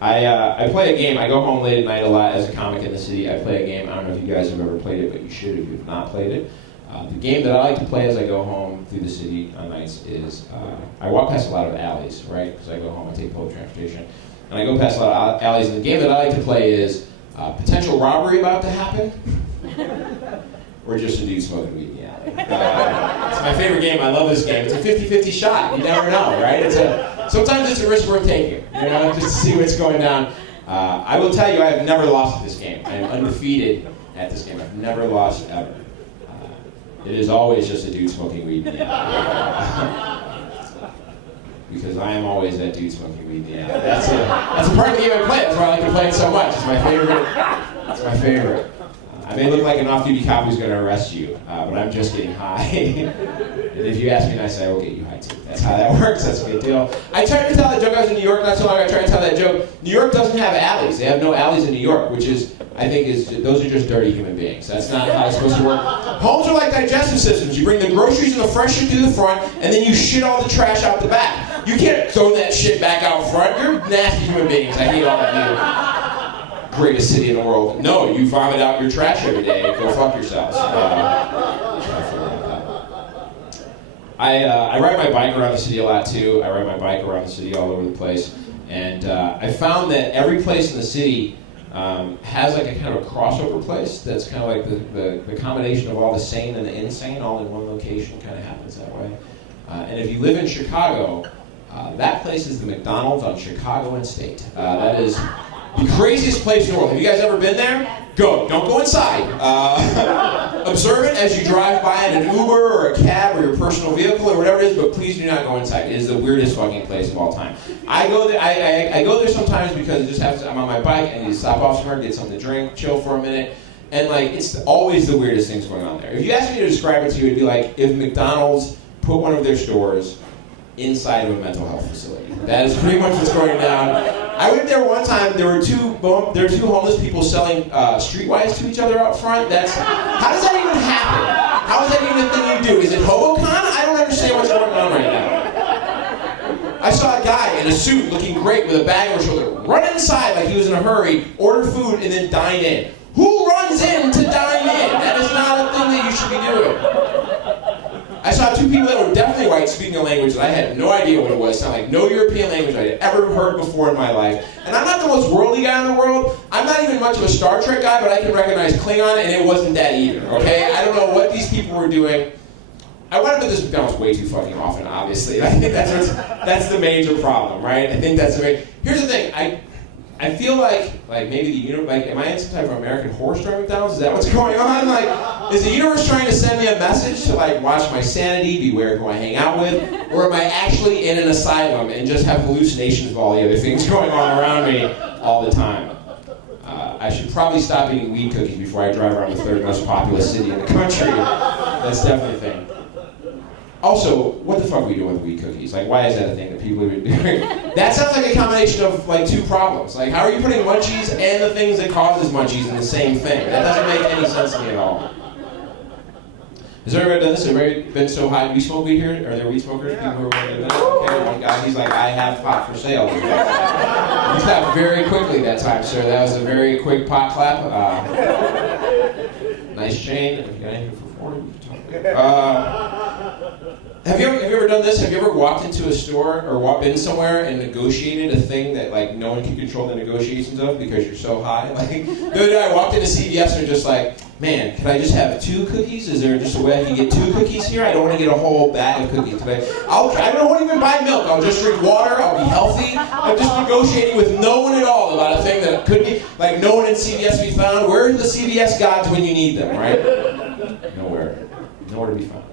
I play a game. I go home late at night a lot as a comic in the city. I play a game. I don't know if you guys have ever played it, but you should if you've not played it. The game that I like to play as I go home through the city on nights is I walk past a lot of alleys, right? Because I go home, I take public transportation. And I go past a lot of alleys, and the game that I like to play is potential robbery about to happen, or just a dude smoking weed in the alley. It's my favorite game. I love this game. It's a 50-50 shot. You never know, right? Sometimes it's a risk worth taking, just to see what's going down. I will tell you, I have never lost at this game. I am undefeated at this game. I've never lost ever. It is always just a dude smoking weed in the alley. Because I am always that dude smoking weed in the alley. That's a part of the game I play. That's why I like to play it so much. It's my favorite. It's my favorite. I may look like an off-duty cop who's going to arrest you, but I'm just getting high. And if you ask me nice, I will get you high too. That's how that works. That's a good deal. I tried to tell that joke. I was in New York not so long ago. I tried to tell that joke. New York doesn't have alleys. They have no alleys in New York, which is, I think, those are just dirty human beings. That's not how it's supposed to work. Homes are like digestive systems. You bring the groceries and the fresh shit to the front, and then you shit all the trash out the back. You can't throw that shit back out front. You're nasty human beings. I hate all of you. Greatest city in the world. No, you vomit out your trash every day. Go fuck yourselves. I ride my bike around the city a lot too. I ride my bike around the city all over the place. And I found that every place in the city has like a kind of a crossover place that's kind of like the combination of all the sane and the insane all in one location. Kind of happens that way. And if you live in Chicago, that place is the McDonald's on Chicago and State. That is the craziest place in the world. Have you guys ever been there? Go. Don't go inside. Observe it as you drive by in an Uber or a cab or your personal vehicle or whatever it is, but please do not go inside. It is the weirdest fucking place of all time. I go there. I go there sometimes because it just happens. I'm on my bike and I need to stop off somewhere, get something to drink, chill for a minute, and like it's always the weirdest things going on there. If you asked me to describe it to you, it'd be like if McDonald's put one of their stores inside of a mental health facility. That is pretty much what's going down. I went there one time. There were two homeless people selling streetwise to each other out front. How does that even happen? How is that even a thing you do? Is it HoboCon? I don't understand what's going on right now. I saw a guy in a suit looking great with a bag on his shoulder run inside like he was in a hurry, order food, and then dine in. Who runs in to dine in? That is not a thing that you should be doing. I saw two people that were definitely white speaking a language that I had no idea what it was. It sounded like no European language I had ever heard before in my life. And I'm not the most worldly guy in the world. I'm not even much of a Star Trek guy, but I can recognize Klingon, and it wasn't that either, okay? I don't know what these people were doing. I went up to this McDonald's way too fucking often, obviously. I think that's the major problem, right? I think that's the major... Here's the thing. I feel like maybe am I in some type of American Horror Story McDonald's? Is that what's going on? Like, is the universe trying to send me a message to like watch my sanity, beware who I hang out with, or am I actually in an asylum and just have hallucinations of all the other things going on around me all the time? I should probably stop eating weed cookies before I drive around the third most populous city in the country. That's definitely a thing. Also, what the fuck are we doing with weed cookies? Like, why is that a thing that people are doing? That sounds like a combination of, like, two problems. Like, how are you putting munchies and the things that causes munchies in the same thing? That doesn't make any sense to me at all. Has everybody done this? Has everybody been so high? Do we smoke weed here? Are there weed smokers? People who are going to do that? Okay, one guy, he's like, I have pot for sale. He clapped very quickly that time, sir. That was a very quick pot clap. Nice chain. If you got anything for 40, we can talk. Have you ever done this? Have you ever walked into a store or been somewhere and negotiated a thing that like no one can control the negotiations of because you're so high? Like the other day I walked into CVS and just like, man, can I just have 2 cookies? Is there just a way I can get 2 cookies here? I don't want to get a whole bag of cookies today. I don't want to even buy milk. I'll just drink water. I'll be healthy. I'm just negotiating with no one at all about a thing that could be like no one in CVS be found. Where are the CVS gods when you need them, right? Nowhere to be found.